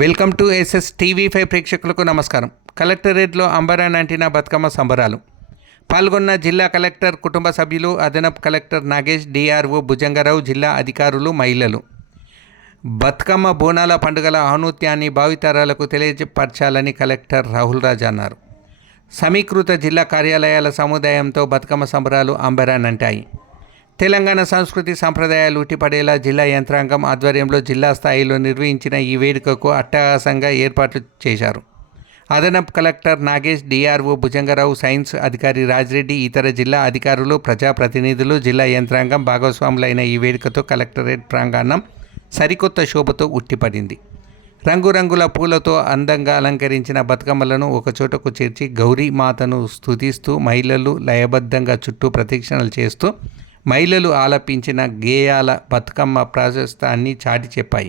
Welcome to SS TV5 ప్రేక్షకులకు నమస్కారం. కలెక్టరేట్లో అంబరాన్ అంటిన బతుకమ్మ సంబరాలు. పాల్గొన్న జిల్లా కలెక్టర్, కుటుంబ సభ్యులు, అదనపు కలెక్టర్ నాగేష్, డిఆర్ఓ భుజంగరావు, జిల్లా అధికారులు, మహిళలు. బతుకమ్మ బోనాల పండుగల ఔన్నత్యాన్ని భావితరాలకు తెలియపరచాలని కలెక్టర్ రాహుల్ రాజ్ అన్నారు. సమీకృత జిల్లా కార్యాలయాల సముదాయంతో బతుకమ్మ సంబరాలు అంబరాన్ అంటాయి. తెలంగాణ సంస్కృతి సంప్రదాయాలు ఉట్టిపడేలా జిల్లా యంత్రాంగం ఆధ్వర్యంలో జిల్లా స్థాయిలో నిర్వహించిన ఈ వేడుకకు అట్టహాసంగా ఏర్పాట్లు చేశారు. అదనపు collector Nagesh, DRO Bhujanga Rao, science అధికారి రాజిరెడ్డి, ఇతర జిల్లా అధికారులు, ప్రజాప్రతినిధులు, జిల్లా యంత్రాంగం భాగస్వాములైన ఈ వేడుకతో కలెక్టరేట్ ప్రాంగణం సరికొత్త శోభతో ఉట్టిపడింది. రంగురంగుల పూలతో అందంగా అలంకరించిన బతుకమ్మలను ఒకచోటకు చేర్చి గౌరీ మాతను స్తుతిస్తూ మహిళలు లయబద్ధంగా చుట్టూ ప్రదక్షిణలు చేస్తూ మహిళలు ఆలపించిన గేయాల బతుకమ్మ ప్రాశస్తాన్ని చాటి చెప్పాయి.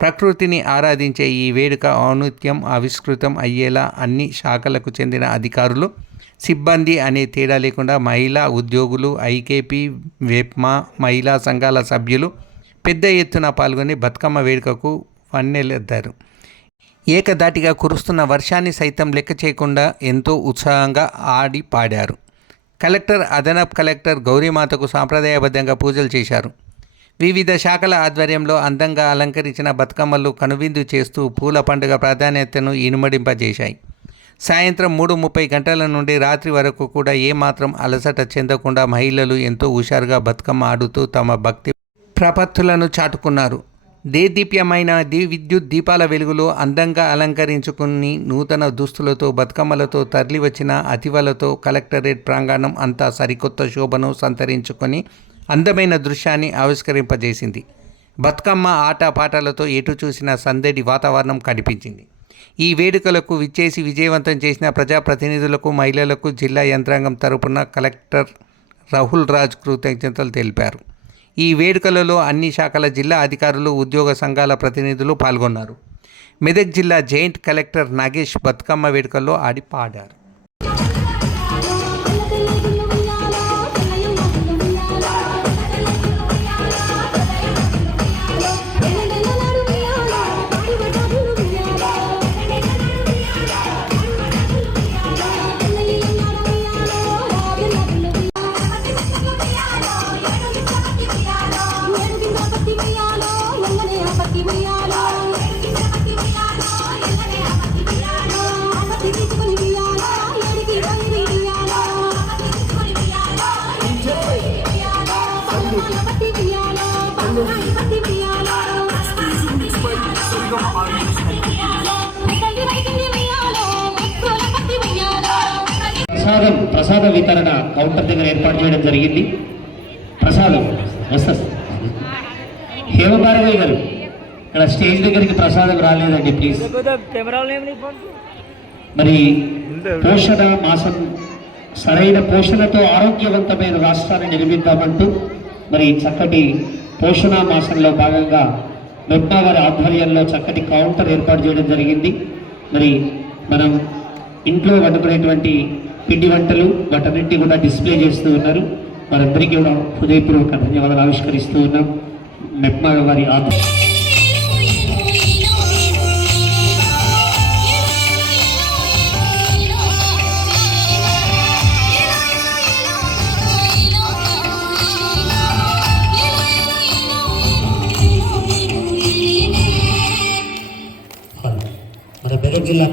ప్రకృతిని ఆరాధించే ఈ వేడుక ఔన్నత్యం ఆవిష్కృతం అయ్యేలా అన్ని శాఖలకు చెందిన అధికారులు, సిబ్బంది అనే తేడా లేకుండా మహిళా ఉద్యోగులు, ఐకేపీ, వేప్మా, మహిళా సంఘాల సభ్యులు పెద్ద ఎత్తున పాల్గొని బతుకమ్మ వేడుకకు వన్నెలెత్తారు. ఏకధాటిగా కురుస్తున్న వర్షాన్ని సైతం లెక్క చేయకుండా ఎంతో ఉత్సాహంగా ఆడి పాడారు. కలెక్టర్, అదనపు కలెక్టర్ గౌరీమాతకు సాంప్రదాయబద్ధంగా పూజలు చేశారు. వివిధ శాఖల ఆధ్వర్యంలో అందంగా అలంకరించిన బతుకమ్మలు కనువిందు చేస్తూ పూల పండుగ ప్రాధాన్యతను ఇనుమడింపజేశాయి. సాయంత్రం 3:30 గంటల నుండి రాత్రి వరకు కూడా ఏమాత్రం అలసట చెందకుండా మహిళలు ఎంతో హుషారుగా బతుకమ్మ ఆడుతూ తమ భక్తి ప్రపత్తులను చాటుకున్నారు. దేదీప్యమైన విద్యుత్ దీపాల వెలుగులో అందంగా అలంకరించుకుని నూతన దుస్తులతో బతుకమ్మలతో తరలివచ్చిన అతివలతో కలెక్టరేట్ ప్రాంగణం అంతా సరికొత్త శోభను సంతరించుకొని అందమైన దృశ్యాన్ని ఆవిష్కరింపజేసింది. బతుకమ్మ ఆట పాటలతో ఎటు చూసిన సందడి వాతావరణం కనిపించింది. ఈ వేడుకలకు విచ్చేసి విజయవంతం చేసిన ప్రజాప్రతినిధులకు, మహిళలకు జిల్లా యంత్రాంగం తరపున కలెక్టర్ రాహుల్ రాజ్ కృతజ్ఞతలు తెలిపారు. ఈ వేడుకలలో అన్ని శాఖల జిల్లా అధికారులు, ఉద్యోగ సంఘాల ప్రతినిధులు పాల్గొన్నారు. మెదక్ జిల్లా జాయింట్ కలెక్టర్ నాగేష్ బతుకమ్మ వేడుకల్లో ఆడి పాడారు. ప్రసాద వితరణ కౌంటర్ దగ్గర ఏర్పాటు చేయడం జరిగింది. ప్రసాదం వస్తా హేమభారవి గారు ఇక్కడ స్టేజ్ దగ్గరికి ప్రసాదం రాలేదండి, ప్లీజ్. మరి పోషణ మాసం, సరైన పోషణతో ఆరోగ్యవంతమైన రాష్ట్రాన్ని నిర్మిద్దామంటూ మరి చక్కటి పోషణ మాసంలో భాగంగా మెప్మా వారి ఆధ్వర్యంలో చక్కటి కౌంటర్ ఏర్పాటు చేయడం జరిగింది. మరి మనం ఇంట్లో వండుకునేటువంటి పిండి వంటలు వాటన్నింటినీ కూడా డిస్ప్లే చేస్తూ ఉన్నారు. వారందరికీ కూడా హృదయపూర్వక ధన్యవాదాలు ఆవిష్కరిస్తూ ఉన్నాం. మెప్మా వారి మన మెదక్ జిల్లా